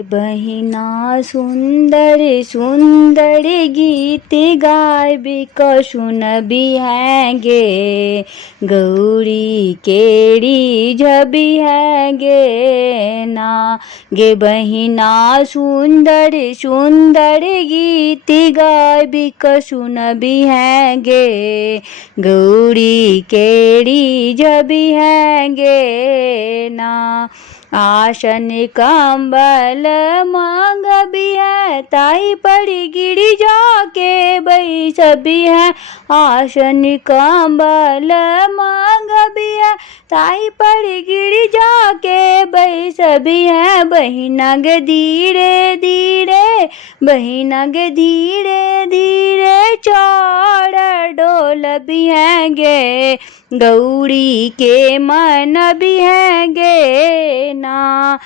बहिना सुंदर सुंदर गीत गायबी कशुन बिहांगे गौरी केड़ी झबी हैगे ना गे बहिना सुंदर सुंदर गीत गायबी कशुन बिहांगे गौरी केड़ी झबी हैगे ना आसन कंबल मांग भी है ताई पड़ी गिरी जाके बैस भी है आसन कंबल मांग भी है ताई पड़ी गिरी जाके बैस भी है बहिना गे धीरे धीरे बहिना गे धीरे धीरे चौड़ डोल भी हैगे गौरी के मन भी हैगे ना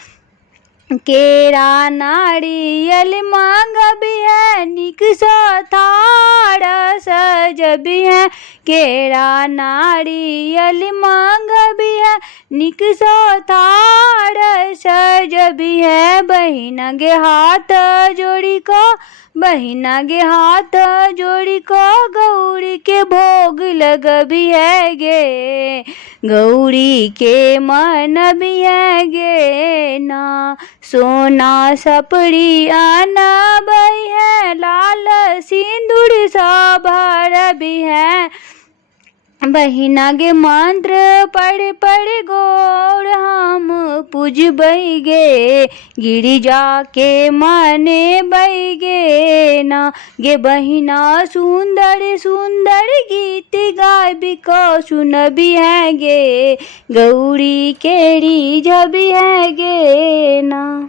केरा नारियल मांग भी है निक सो थाड़ सज भी है केरा नारियल मांग भी है निक सो थाड़ सज भी है बहिना गे हाथ जोड़ी को बहिना गे हाथ जोड़ी को गौरी के भोग लग भी है गे गौरी के मन भी है गे ना सोना सपड़ी आना बई है लाल सिंदूर सा भर भी है बहिना गे मंत्र पढ़ पढ़ गोड़ हम पूज बई गे गिरी जाके माने बई गे ना गे बहिना सुंदर सुंदर गीत गायबी को सुन भी है गे गौरी केड़ी झबी है गे ना।